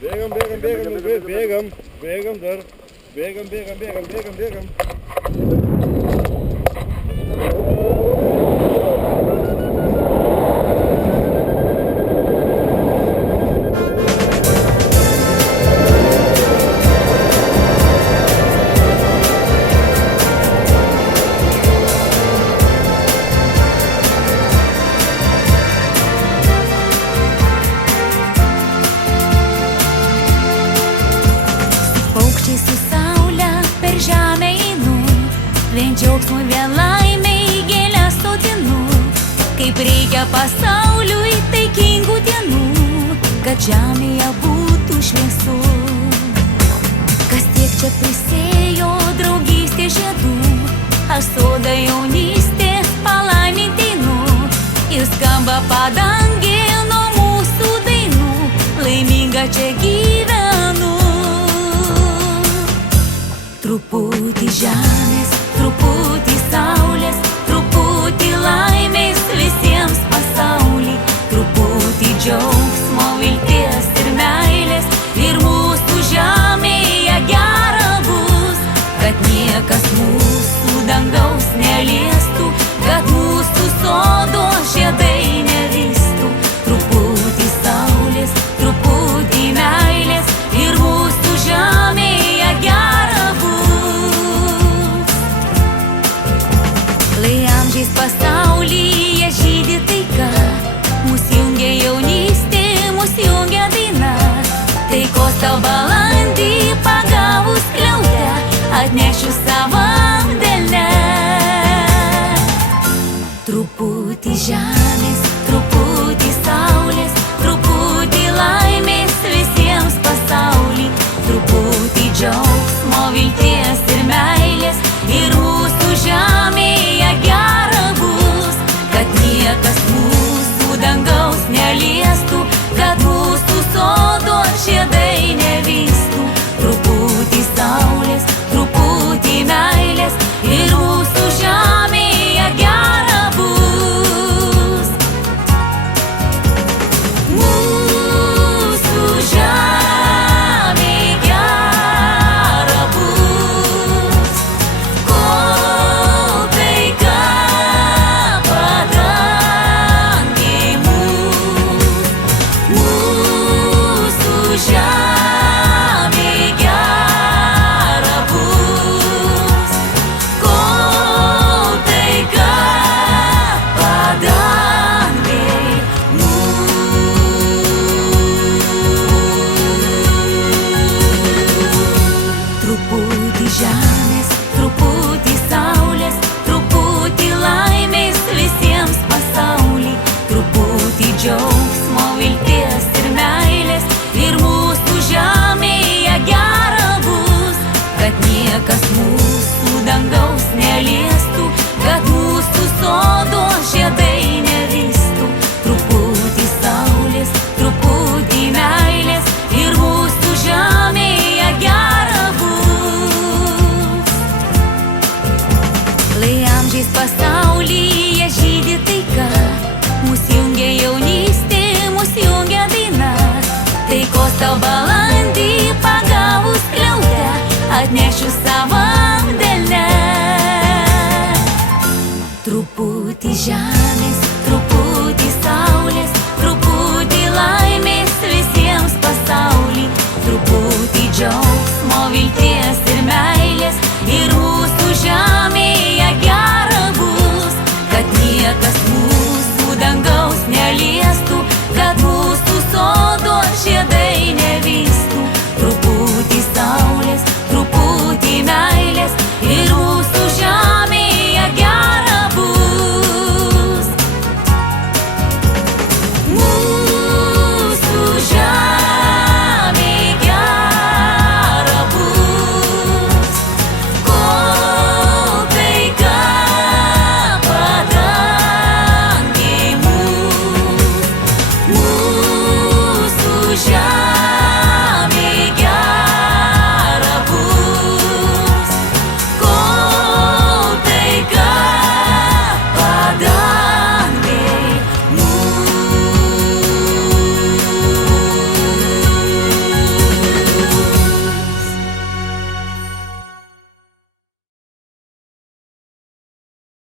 Bėgam, bėgam, bėgam, bėgam, bėgam dar. Bėgam, bėgam, bėgam, bėgam, bėgam. Paukščiai su saule per žemę einu, vien džiaugsmui, vien laimei gėlės sodinu. Kaip reikia pasauliui taikingų dienų, kad žemėje būtų šviesu. Kas tiek čia prisėjo draugystės žiedų, aš sodą jaunystės palaiminti einu. Ir skamba padangė nuo mūsų dainų, laiminga čia gyvenu. Truputį žemės, truputį saulės, truputį laimės visiems pasauly, truputį džiaugsmo, vilties ir meilės, ir mūsų žemėje gera bus, kad niekas mūsų dangaus neliestų, kad mūsų sodo žiedai neristų. Truputį saulės, truputį meilės, ir mūsų žemėje gera bus. Lai amžiais pasaulyje žydi taika, mus jungia jaunystė, mus jungia daina. Taikos tau balandį pagavus skliautę, atnešiu savam delne. Truputį žemės, truputį saulės, truputį laimės visiems pasauly, truputį džiaugsmo, vilties ir meilės, ir mūsų žemėje gera bus, kad niekas mūsų dangaus neliestų, kad mūsų sodo žiedai nevystų. Truputį saulės, truputį meilės, ir mūsų žemėje gera bus. Mūsų žemėje gera bus, kol taika padangėj mus. Mūsų žemėje gera bus, kol taika padangėj mus. Truputį žemės, truputį saulės, truputį laimės visiems pasauly, truputį džiaugsmo, vilties ir meilės, ir mūsų žemėje gera bus, kad niekas mūsų dangaus neliestų, kad mūsų sodo žiedai neristų. Truputį saulės, truputį meilės, ir mūsų žemėje gera bus. Lai amžiais pasaulyje žydi taika, mus jungia jaunystė, mus jungia daina. Taikos tau balandį pagavus skliautę, atnešiu savam delne. Truputį žemės,